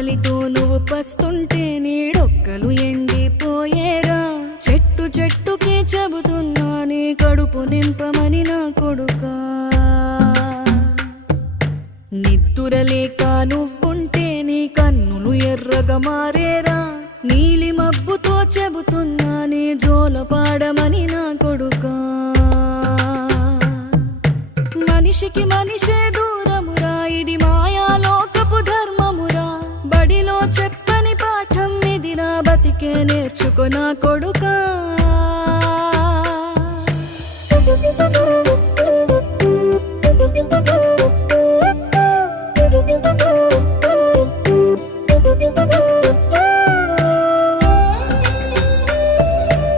ఆకలితో నువ్వు పస్తుంటే నీడొక్కలు ఎండిపోయేరా చెట్టు చెట్టుకే చెబుతున్నా నీ కడుపు నింపమని నా కొడుకా నిద్దురలేక నువ్వుంటే నీ కన్నులు ఎర్రగా మారేరా నీలి మబ్బుతో చెబుతున్నా నీ జోలపాడమని నా కొడుకా మనిషికి మనిషే దూరమురా ఇది మాయాలోకపు ధర్మమురా బడిలో చెప్పని పాఠం ఇదిరా బతికే నేర్చుకో నా కొడుకా